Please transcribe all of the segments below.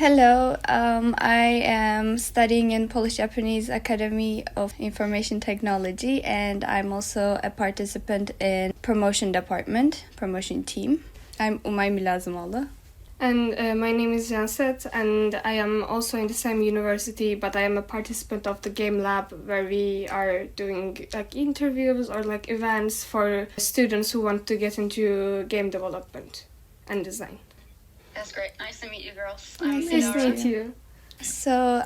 Hello, I am studying in Polish-Japanese Academy of Information Technology, and I'm also a participant in promotion department, promotion team. I'm Umay Mülazımoğlu. And my name is Janset, and I am also in the same university, but I am a participant of the game lab, where we are doing like interviews or like events for students who want to get into game development and design. That's great. Nice to meet you, girls. Nice Nice to meet you. So,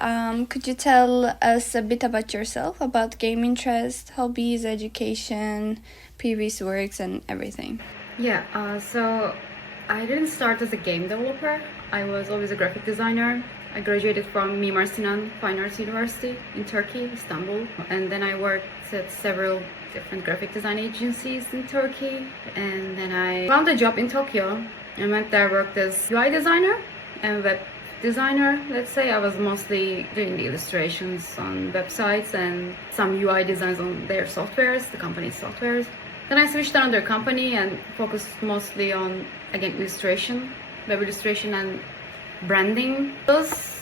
could you tell us a bit about yourself, about game interest, hobbies, education, previous works, and everything? Yeah, so I didn't start as a game developer. I was always a graphic designer. I graduated from Mimar Sinan Fine Arts University in Turkey, Istanbul. And then I worked at several different graphic design agencies in Turkey. And then I found a job in Tokyo. I went there, worked as UI designer and web designer, let's say. I was mostly doing the illustrations on websites and some UI designs on their softwares, the company's softwares. Then I switched to another company and focused mostly on, again, illustration, web illustration and branding. Those,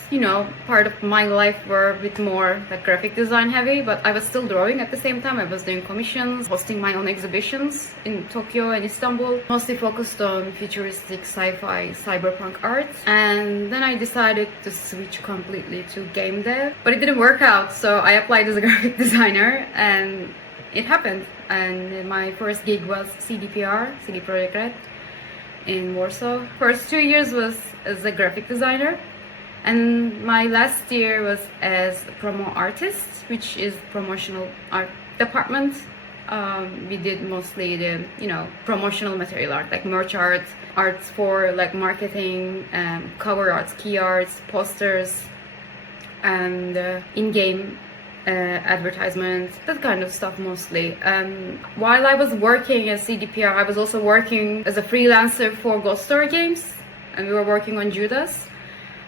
part of my life were a bit more like graphic design heavy, but I was still drawing at the same time. I was doing commissions, hosting my own exhibitions in Tokyo and Istanbul, mostly focused on futuristic sci-fi, cyberpunk art. And then I decided to switch completely to game dev, but it didn't work out. So I applied as a graphic designer and it happened. And my first gig was CDPR, CD Projekt Red, in Warsaw. First 2 years was as a graphic designer, and my last year was as a promo artist, which is promotional art department. We did mostly the promotional material art, like merch art, arts for like marketing, cover arts, key arts, posters, and in-game advertisements, that kind of stuff mostly. While I was working as CDPR, I was also working as a freelancer for Ghost Story Games, and we were working on Judas.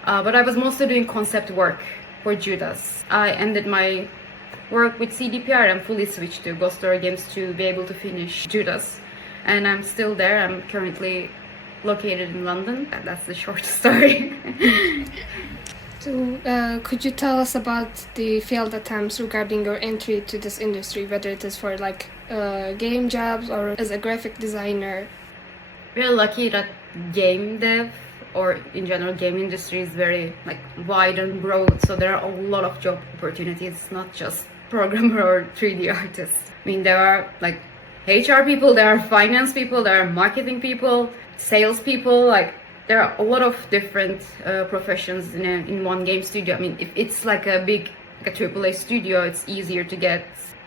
But I was mostly doing concept work for Judas. I ended my work with CDPR and fully switched to Ghost Story Games to be able to finish Judas. And I'm still there. I'm currently located in London. That's the short story. So, could you tell us about the failed attempts regarding your entry to this industry, whether it is for like game jobs or as a graphic designer? We're lucky that game dev or in general game industry is very like wide and broad, so there are a lot of job opportunities, not just programmer or 3D artists. I mean, there are like HR people, there are finance people, there are marketing people, sales people, like there are a lot of different professions in one game studio. I mean, if it's like a big AAA studio, it's easier to get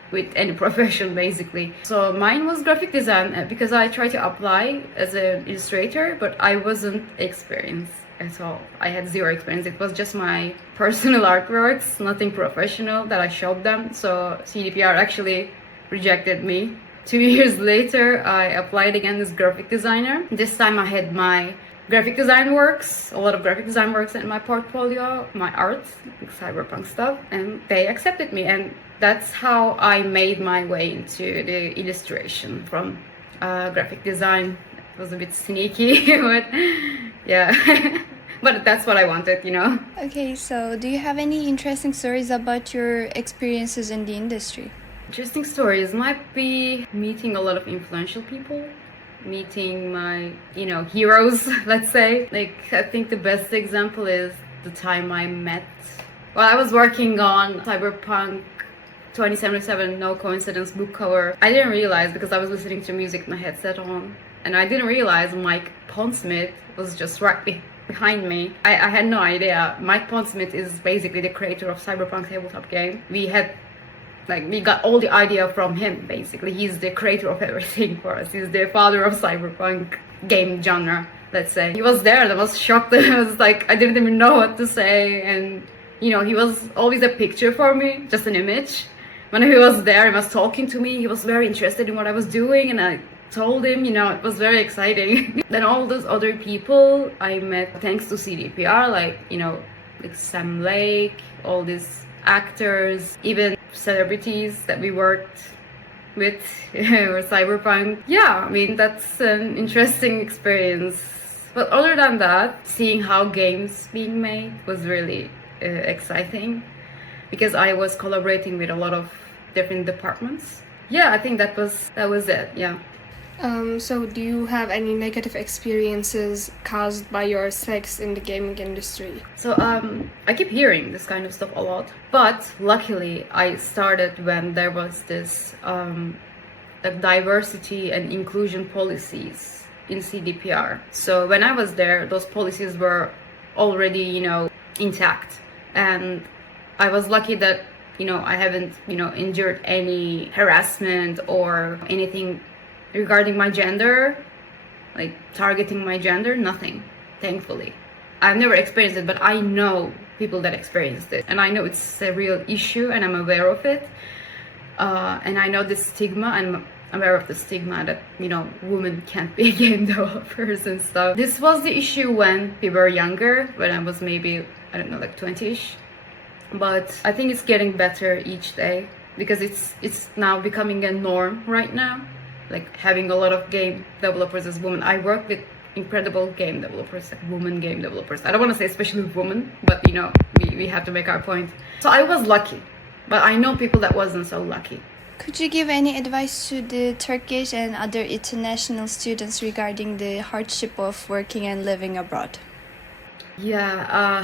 with any profession basically. So mine was graphic design because I tried to apply as an illustrator, but I wasn't experienced at all. I had zero experience. It was just my personal artworks, nothing professional that I showed them. So CDPR actually rejected me. 2 years later, I applied again as graphic designer. This time I had my graphic design works, a lot of graphic design works in my portfolio, my art, like cyberpunk stuff, and they accepted me. And that's how I made my way into the illustration from graphic design. It was a bit sneaky, but yeah. But that's what I wanted, Okay, so do you have any interesting stories about your experiences in the industry? Interesting stories might be meeting a lot of influential people, meeting my, heroes, let's say. Like, I think the best example is the time I met. Well, I was working on Cyberpunk 2077, No Coincidence book cover. I didn't realize because I was listening to music with my headset on, and I didn't realize Mike Pondsmith was just right behind me. I had no idea. Mike Pondsmith is basically the creator of Cyberpunk tabletop game. We got all the idea from him, basically. He's the creator of everything for us. He's the father of cyberpunk game genre, let's say. He was there and I was shocked. I was like, I didn't even know what to say. And, he was always a picture for me, just an image. When he was there, he was talking to me. He was very interested in what I was doing, and I told him, it was very exciting. Then all those other people I met thanks to CDPR, like Sam Lake, all these actors, even celebrities that we worked with or cyberpunk. Yeah, I mean, that's an interesting experience But other than that, seeing how games being made was really exciting, because I was collaborating with a lot of different departments. Yeah, I think that was it. Yeah. So do you have any negative experiences caused by your sex in the gaming industry? So I keep hearing this kind of stuff a lot, but luckily I started when there was this diversity and inclusion policies in CDPR. So when I was there, those policies were already, intact, and I was lucky that, I haven't, endured any harassment or anything regarding my gender, like targeting my gender, nothing, thankfully. I've never experienced it, but I know people that experienced it, and I know it's a real issue, and I'm aware of it. And I know the stigma, and I'm aware of the stigma that, women can't be game developers and stuff. This was the issue when we were younger, when I was maybe, I don't know, like 20-ish. But I think it's getting better each day, because it's now becoming a norm right now, like having a lot of game developers as women. I work with incredible game developers, like women game developers. I don't want to say especially women, but we have to make our point. So I was lucky, but I know people that wasn't so lucky. Could you give any advice to the Turkish and other international students regarding the hardship of working and living abroad? Yeah,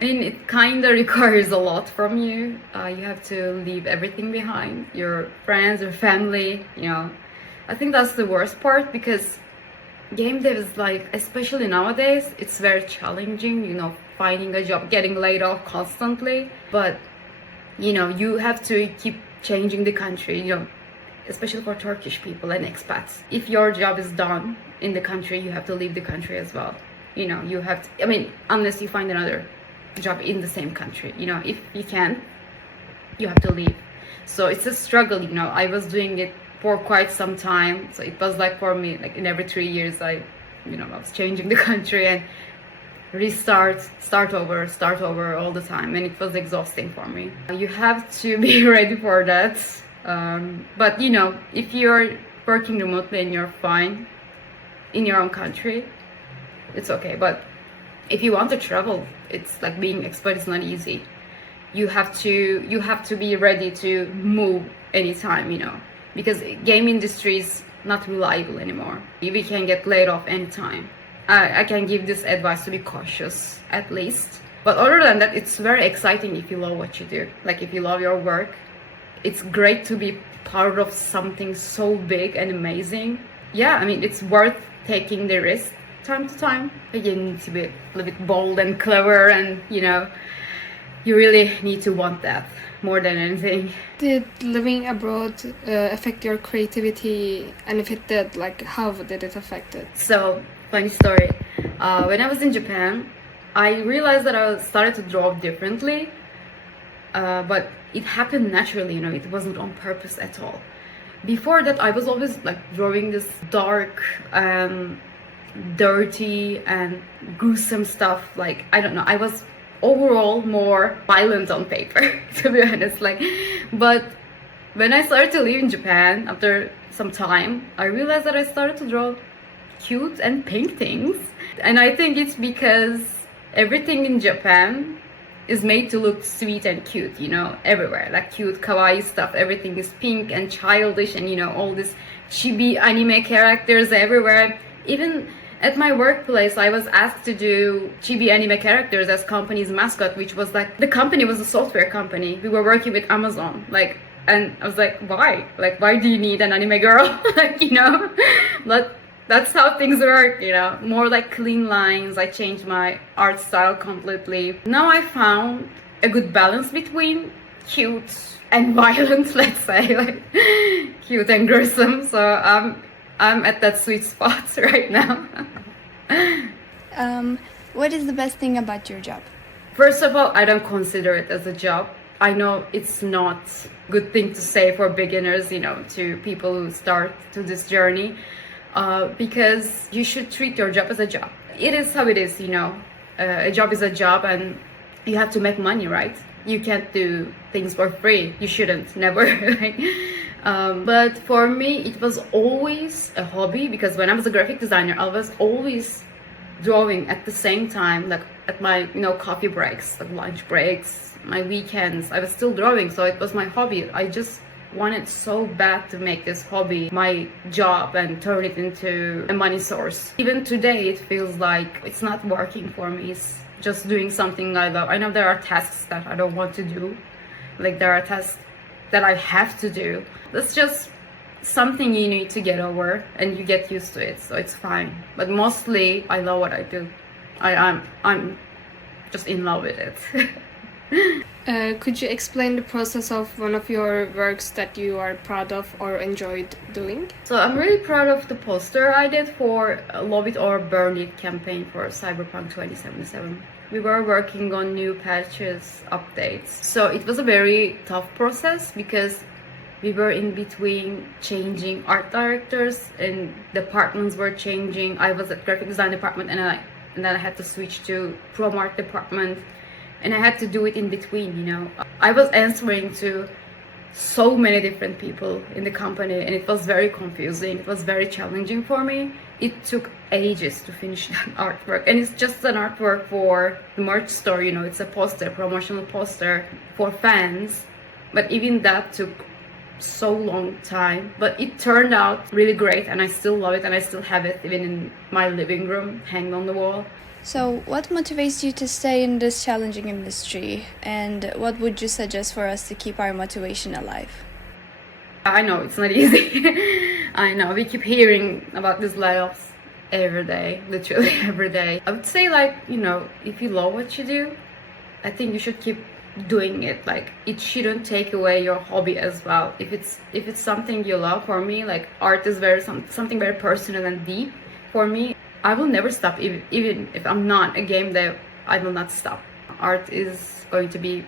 I mean, it kind of requires a lot from you. You have to leave everything behind, your friends, your family, I think that's the worst part, because game dev is like, especially nowadays, it's very challenging, finding a job, getting laid off constantly. But, you have to keep changing the country, especially for Turkish people and expats. If your job is done in the country, you have to leave the country as well. You have to, unless you find another job in the same country, if you can, you have to leave. So it's a struggle, I was doing it for quite some time. So it was like, for me, like in every 3 years, I was changing the country and start over all the time, and it was exhausting for me. You have to be ready for that. But if you're working remotely and you're fine in your own country, it's okay. But if you want to travel, it's like being expert is not easy. You have to be ready to move anytime, because game industry is not reliable anymore. We can get laid off anytime. I can give this advice to be cautious, at least. But other than that, it's very exciting if you love what you do. Like, if you love your work, it's great to be part of something so big and amazing. Yeah, it's worth taking the risk time to time. You need to be a little bit bold and clever, and you really need to want that more than anything. Did living abroad affect your creativity? And if it did, like, how did it affect it? So, funny story. When I was in Japan, I realized that I started to draw differently, but it happened naturally, it wasn't on purpose at all. Before that, I was always like drawing this dark, dirty and gruesome stuff. Like, I don't know, I was overall more violent on paper, to be honest. But when I started to live in Japan, after some time, I realized that I started to draw cute and pink things. And I think it's because everything in Japan is made to look sweet and cute, everywhere. Like cute, kawaii stuff. Everything is pink and childish, and all this chibi anime characters everywhere. Even at my workplace, I was asked to do chibi anime characters as company's mascot, which was like, the company was a software company. We were working with Amazon, and I was like, why? Like, why do you need an anime girl? But that's how things work, more like clean lines. I changed my art style completely. Now I found a good balance between cute and violent, let's say, like cute and gruesome. So I'm at that sweet spot right now. What is the best thing about your job? First of all, I don't consider it as a job. I know it's not a good thing to say for beginners, to people who start to this journey, because you should treat your job as a job. It is how it is, a job is a job, and you have to make money, right? you can't do things for free. You shouldn't, never. But for me, it was always a hobby, because when I was a graphic designer, I was always drawing at the same time, like at my coffee breaks, like lunch breaks, my weekends. I was still drawing, so it was my hobby. I just wanted so bad to make this hobby my job and turn it into a money source. Even today, it feels like it's not working for me. It's just doing something I love. I know there are tasks that I don't want to do, like there are tasks that I have to do. That's just something you need to get over, and you get used to it, so it's fine. But mostly, I love what I do. I'm just in love with it. Could you explain the process of one of your works that you are proud of or enjoyed doing? So I'm really proud of the poster I did for Love It or Burn It campaign for Cyberpunk 2077. We were working on new patches, updates. So it was a very tough process, because we were in between changing art directors and departments were changing. I was at graphic design department, and then I had to switch to prom art department, and I had to do it in between. I was answering to so many different people in the company, and it was very confusing. It was very challenging for me. It took ages to finish that artwork, and it's just an artwork for the merch store. It's a poster, promotional poster for fans, but even that took so long time. But it turned out really great, and I still love it, and I still have it even in my living room, hanging on the wall. So, what motivates you to stay in this challenging industry, and what would you suggest for us to keep our motivation alive? I know it's not easy. I know we keep hearing about these layoffs every day, literally every day. I would say, if you love what you do, I think you should keep doing it. Like, it shouldn't take away your hobby as well. If it's something you love, for me, like art is something very personal and deep for me. I will never stop, even if I'm not a game dev. I will not stop. Art is going to be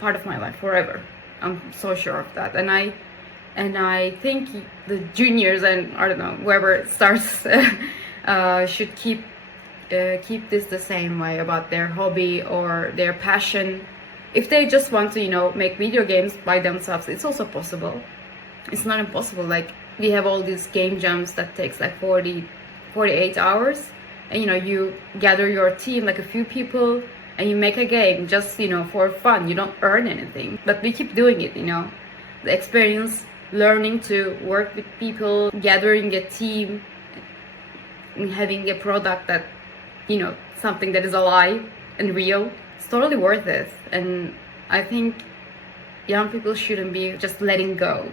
part of my life forever. I'm so sure of that, and I think the juniors, and I don't know, whoever starts should keep this the same way about their hobby or their passion. If they just want to make video games by themselves, it's also possible. It's not impossible. Like, we have all these game jams that takes like 48 hours, and you gather your team, like a few people, and you make a game just for fun. You don't earn anything, but we keep doing it. The experience, learning to work with people, gathering a team, and having a product that something that is alive and real, it's totally worth it. And I think young people shouldn't be just letting go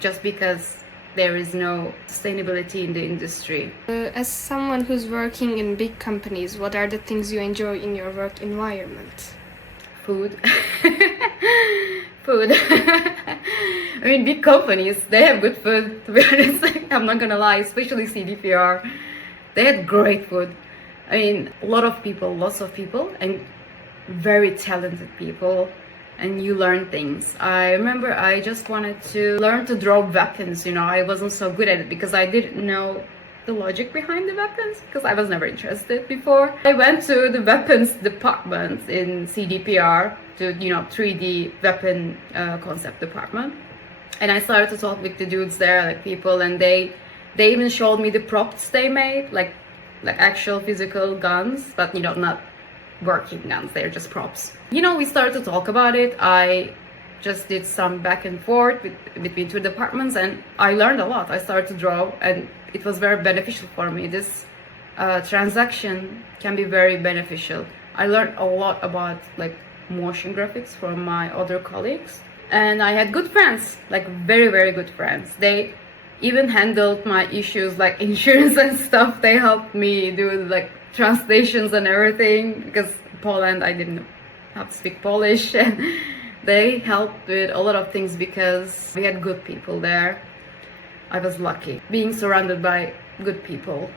just because there is no sustainability in the industry. As someone who's working in big companies, what are the things you enjoy in your work environment? Food. Food. I mean, big companies, they have good food, to be honest. I'm not gonna lie, especially CDPR. They had great food. I mean, lots of people, and very talented people, and you learn things. I remember I just wanted to learn to draw weapons. I wasn't so good at it because I didn't know the logic behind the weapons, because I was never interested before. I went to the weapons department in CDPR, to 3D weapon concept department, and I started to talk with the dudes there, like people, and they even showed me the props they made, like actual physical guns, but not working guns, they're just props. We started to talk about it. I just did some back and forth between two departments, and I learned a lot. I started to draw, and it was very beneficial for me. This transaction can be very beneficial. I learned a lot about motion graphics from my other colleagues, and I had good friends, very, very good friends. They even handled my issues like insurance and stuff. They helped me do translations and everything, because Poland, I didn't have to speak Polish, and they helped with a lot of things because we had good people there. I was lucky being surrounded by good people.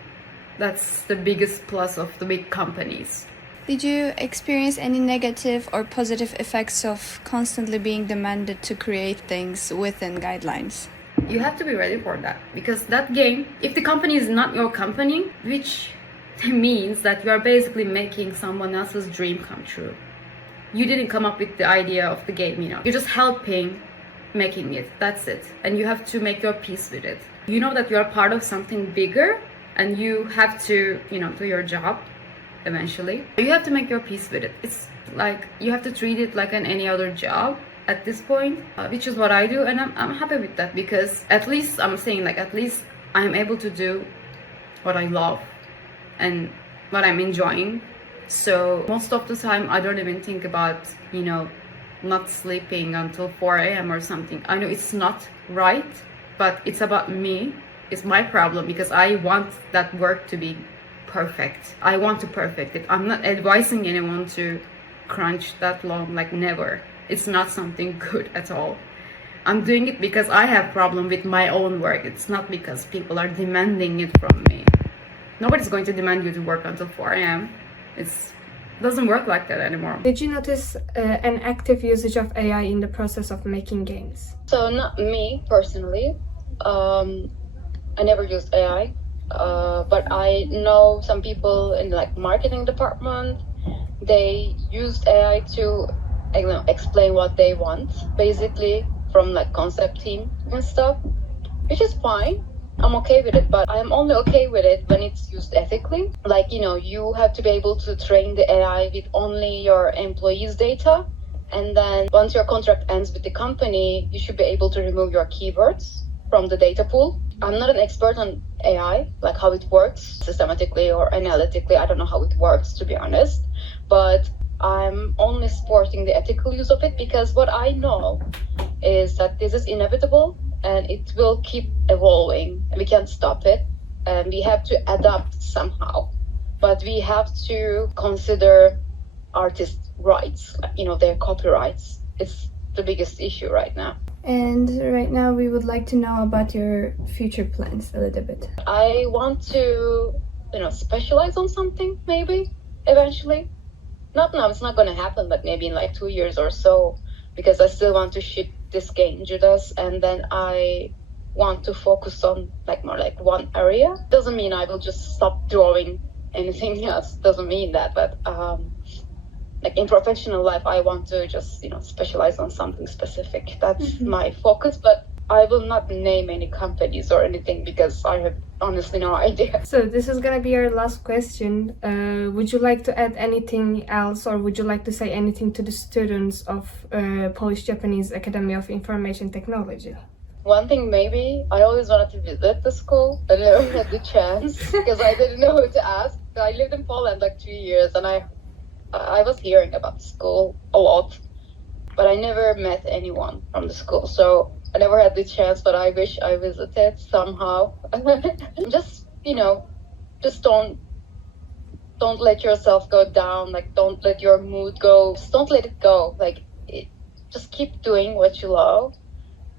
That's the biggest plus of the big companies. Did you experience any negative or positive effects of constantly being demanded to create things within guidelines? You have to be ready for that, because that game, if the company is not your company, which means that you are basically making someone else's dream come true. you didn't come up with the idea of the game, you know. You're just helping making it. That's it. And you have to make your peace with it. You know that you are part of something bigger and you have to, you know, do your job eventually. You have to make your peace with it. It's like you have to treat it like any other job at this point, which is what I do, and I'm happy with that, because at least I'm saying, like, at least I'm able to do what I love and what I'm enjoying. So most of the time I don't even think about, you know, not sleeping until 4 a.m. or something. I know it's not right, but it's about me. It's my problem, because I want that work to be perfect. I want to perfect it. I'm not advising anyone to crunch that long, like, never. It's not something good at all. I'm doing it because I have problem with my own work. It's not because people are demanding it from me. Nobody's going to demand you to work until 4 a.m. It doesn't work like that anymore. Did you notice an active usage of AI in the process of making games? So not me personally. I never used AI, but I know some people in like marketing department. They used AI to explain what they want, basically from like concept team and stuff, which is fine. I'm okay with it, but I'm only okay with it when it's used ethically. Like, you know, you have to be able to train the AI with only your employees' data. And then once your contract ends with the company, you should be able to remove your keywords from the data pool. I'm not an expert on AI, like how it works systematically or analytically. I don't know how it works, to be honest. But I'm only supporting the ethical use of it, because what I know is that this is inevitable and it will keep evolving and we can't stop it, and we have to adapt somehow. But we have to consider artists' rights, you know, their copyrights. It's the biggest issue right now. And right now we would like to know about your future plans a little bit. I want to, you know, specialize on something maybe eventually. Not now, it's not going to happen, but maybe in like 2 years or so, because I still want to shoot this game, Judas, and then I want to focus on like more like one area. Doesn't mean I will just stop drawing anything else. Doesn't mean that, but like in professional life, I want to just, you know, specialize on something specific. That's my focus, but I will not name any companies or anything because I have honestly no idea. So this is gonna be our last question. Would you like to add anything else, or would you like to say anything to the students of Polish-Japanese Academy of Information Technology? One thing maybe, I always wanted to visit the school. I never had the chance because I didn't know who to ask. I lived in Poland like 2 years, and I was hearing about the school a lot, but I never met anyone from the school. So I never had the chance, but I wish I visited somehow. Just, you know, just don't let yourself go down. Like, don't let your mood go. Just don't let it go. Like, just keep doing what you love,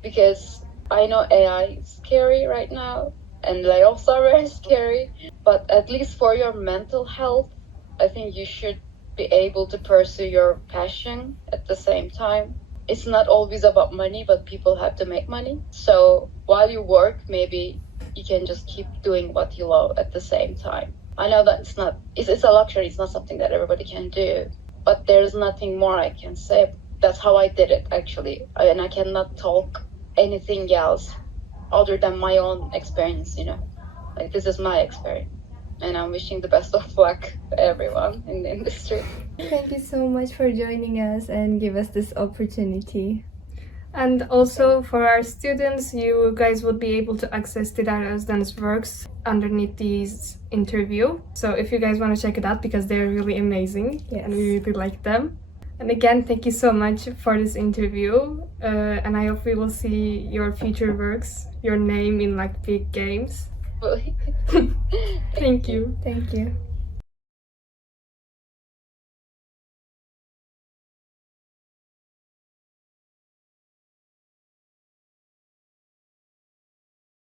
because I know AI is scary right now and layoffs are very scary, but at least for your mental health, I think you should be able to pursue your passion at the same time. It's not always about money, but people have to make money. So while you work, maybe you can just keep doing what you love at the same time. I know that it's a luxury. It's not something that everybody can do, but there's nothing more I can say. That's how I did it, actually. And I cannot talk anything else other than my own experience, you know. Like, this is my experience. And I'm wishing the best of luck to everyone in the industry. Thank you so much for joining us and give us this opportunity. And also for our students, you guys would be able to access Dilara Özden's works underneath this interview. So if you guys want to check it out, because they're really amazing, Yes. and we really like them. And again, thank you so much for this interview. And I hope we will see your future works, your name in like big games. Thank you. Thank you.